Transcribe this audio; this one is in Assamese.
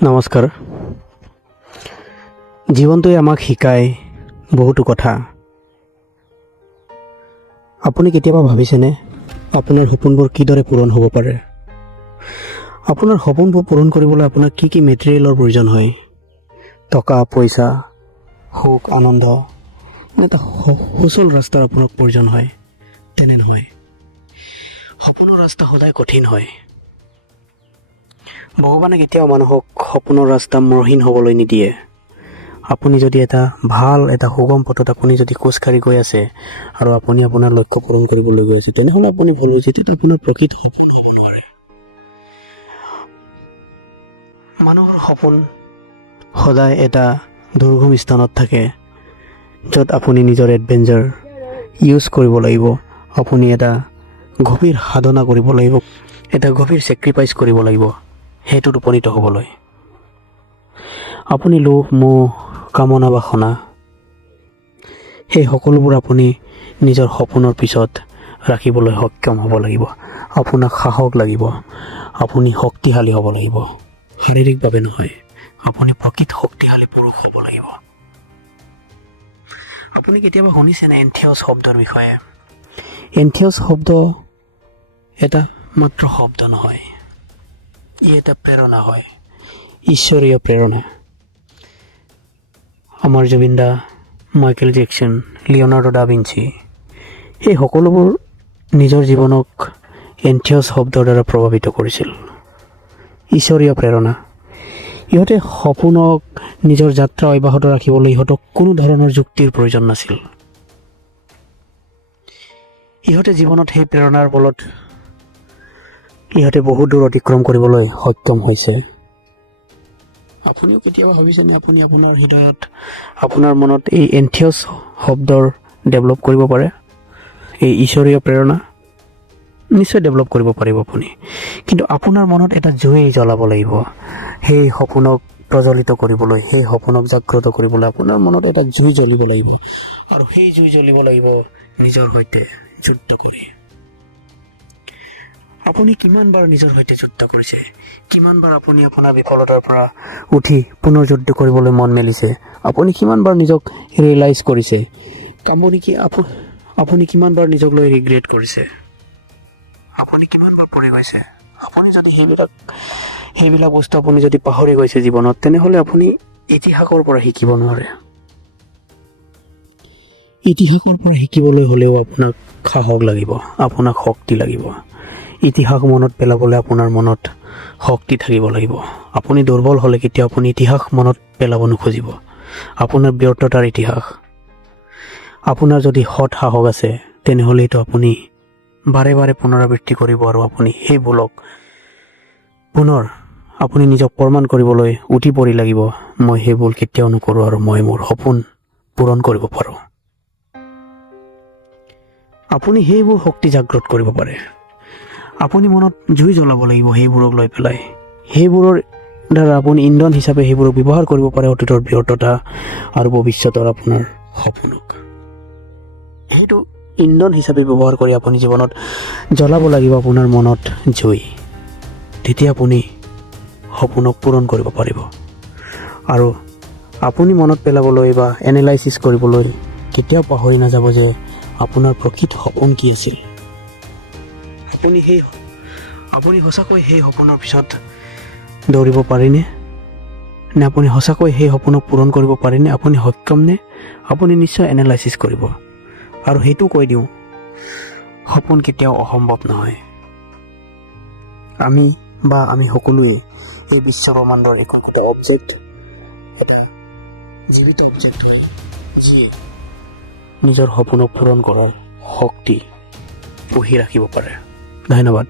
নমস্কাৰ। জীৱনটোৱে আমাক শিকায় বহুতো কথা। আপুনি কেতিয়াবা ভাবিছেনে আপোনাৰ সপোনবোৰ কিদৰে পূৰণ হ'ব পাৰে? আপোনাৰ সপোনবোৰ পূৰণ কৰিবলৈ আপোনাক কি কি মেটেৰিয়েলৰ প্ৰয়োজন হয়? টকা পইচা, সুখ আনন্দ, এটা সুচল ৰাস্তাৰ আপোনাক প্ৰয়োজন হয়? তেনে নহয়। সপোনৰ ৰাস্তা সদায় কঠিন হয়। ভগৱানে কেতিয়াও মানুহক সপোনৰ ৰাস্তা মৰহীন হ'বলৈ নিদিয়ে। আপুনি যদি এটা সুগম পথত আপুনি যদি খোজকাঢ়ি গৈ আছে আৰু আপুনি আপোনাৰ লক্ষ্য পূৰণ কৰিবলৈ গৈ আছে, তেনেহ'লে আপুনি ভুল হৈছে। তেতিয়া আপোনাৰ প্ৰকৃত সপোন হ'ব নোৱাৰে। মানুহৰ সপোন সদায় এটা দুৰ্গম স্থানত থাকে, য'ত আপুনি নিজৰ এডভেঞ্চাৰ ইউজ কৰিব লাগিব। আপুনি এটা গভীৰ সাধনা কৰিব লাগিব, এটা গভীৰ ছেক্ৰিফাইচ কৰিব লাগিব সেইটোত উপনীত হ'বলৈ। আপুনি লোভ মোহ কামনা বাসনা সেই সকলোবোৰ আপুনি নিজৰ সপোনৰ পিছত ৰাখিবলৈ সক্ষম হ'ব লাগিব। আপোনাক সাহস লাগিব, আপুনি শক্তিশালী হ'ব লাগিব, শাৰীৰিকভাৱে নহয়। আপুনি প্ৰকৃত শক্তিশালী পুৰুষ হ'ব লাগিব। আপুনি কেতিয়াবা শুনিছেনে এন্থিয়ছ শব্দৰ বিষয়ে? এন্থিয়ছ শব্দ এটা মাত্ৰ শব্দ নহয়, ই এটা প্ৰেৰণা হয়, ঈশ্বৰীয় প্ৰেৰণা। আমাৰ জুবিন দা, মাইকেল জেকচন, লিঅ'নাৰ্ডো ডা ভিঞ্চি, এই সকলোবোৰ নিজৰ জীৱনক এন্থিয়ছ শব্দৰ দ্বাৰা প্ৰভাৱিত কৰিছিল। ঈশ্বৰীয় প্ৰেৰণা। ইহঁতে সপোনক নিজৰ যাত্ৰা অব্যাহত ৰাখিবলৈ ইহঁতক কোনো ধৰণৰ যুক্তিৰ প্ৰয়োজন নাছিল। ইহঁতে জীৱনত সেই প্ৰেৰণাৰ বলত ইহঁতে বহুত দূৰ অতিক্ৰম কৰিবলৈ সক্ষম হৈছে। আপুনিও কেতিয়াবা ভাবিছেনে আপুনি আপোনাৰ হৃদয়ত, আপোনাৰ মনত এই এন্থিয়ছ শব্দৰ ডেভেলপ কৰিব পাৰে? এই ঈশ্বৰীয় প্ৰেৰণা নিশ্চয় ডেভেলপ কৰিব পাৰিব আপুনি। কিন্তু আপোনাৰ মনত এটা জুই জ্বলাব লাগিব। সেই সপোনক প্ৰজ্বলিত কৰিবলৈ, সেই সপোনক জাগ্ৰত কৰিবলৈ আপোনাৰ মনত এটা জুই জ্বলিব লাগিব। আৰু সেই জুই জ্বলিব লাগিব নিজৰ সৈতে যুদ্ধ কৰি। আপুনি কিমানবাৰ নিজৰ সৈতে যুদ্ধ কৰিছে? কিমানবাৰ আপুনি আপোনাৰ বিফলতাৰ পৰা উঠি পুনৰ যুদ্ধ কৰিবলৈ মন মেলিছে? আপুনি কিমানবাৰ নিজক ৰিয়েলাইজ কৰিছে? আপুনি কিমানবাৰ নিজক লৈ ৰিগ্ৰেট কৰিছে? আপুনি কিমানবাৰ পৰি গৈছে? আপুনি যদি সেইবিলাক বস্তু আপুনি যদি পাহৰি গৈছে জীৱনত, তেনেহ'লে আপুনি ইতিহাসৰ পৰা শিকিব নোৱাৰে। ইতিহাসৰ পৰা শিকিবলৈ হ'লেও আপোনাক সাহস লাগিব, আপোনাক শক্তি লাগিব। ইতিহাস মনত পেলাবলৈ আপোনাৰ মনত শক্তি থাকিব লাগিব। আপুনি দুৰ্বল হ'লে কেতিয়াও আপুনি ইতিহাস মনত পেলাব নোখোজিব। আপোনাৰ ব্যৰ্থতাৰ ইতিহাস। আপোনাৰ যদি সৎ সাহস আছে, তেনেহ'লে এইটো আপুনি বাৰে বাৰে পুনৰাবৃত্তি কৰিব আৰু আপুনি সেই ভুলক পুনৰ আপুনি নিজক প্ৰমাণ কৰিবলৈ উঠি পৰি লাগিব। মই সেই ভুল কেতিয়াও নকৰোঁ আৰু মই মোৰ সপোন পূৰণ কৰিব পাৰোঁ। আপুনি সেইবোৰ শক্তি জাগ্ৰত কৰিব পাৰে। আপুনি মনত জুই জ্বলাব লাগিব সেইবোৰক লৈ পেলাই। সেইবোৰৰ দ্বাৰা আপুনি ইন্ধন হিচাপে সেইবোৰক ব্যৱহাৰ কৰিব পাৰে অতীতৰ ব্যৰ্থতা আৰু ভৱিষ্যতৰ আপোনাৰ সপোনক। সেইটো ইন্ধন হিচাপে ব্যৱহাৰ কৰি আপুনি জীৱনত জ্বলাব লাগিব আপোনাৰ মনত জুই। তেতিয়া আপুনি সপোনক পূৰণ কৰিব পাৰিব। আৰু আপুনি মনত পেলাবলৈ বা এনালাইচিছ কৰিবলৈ কেতিয়াও পাহৰি নাযাব যে আপোনাৰ প্ৰকৃত সপোন কি আছিল। আপুনি সঁচাকৈ সেই সপোনৰ পিছত দৌৰিব পাৰিনে? নে আপুনি সঁচাকৈ সেই সপোনক পূৰণ কৰিব পাৰিনে? আপুনি সক্ষম নে? আপুনি নিশ্চয় এনালাইচিছ কৰিব। আৰু সেইটো কৈ দিওঁ, সপোন কেতিয়াও অসম্ভৱ নহয়। আমি সকলোৱে এই বিশ্ব ব্ৰহ্মাণ্ডৰ একোটা অবজেক্ট, এটা জীৱিত অবজেক্ট হয়, যিয়ে নিজৰ সপোনক পূৰণ কৰাৰ শক্তি পুহি ৰাখিব পাৰে। ধন্যবাদ।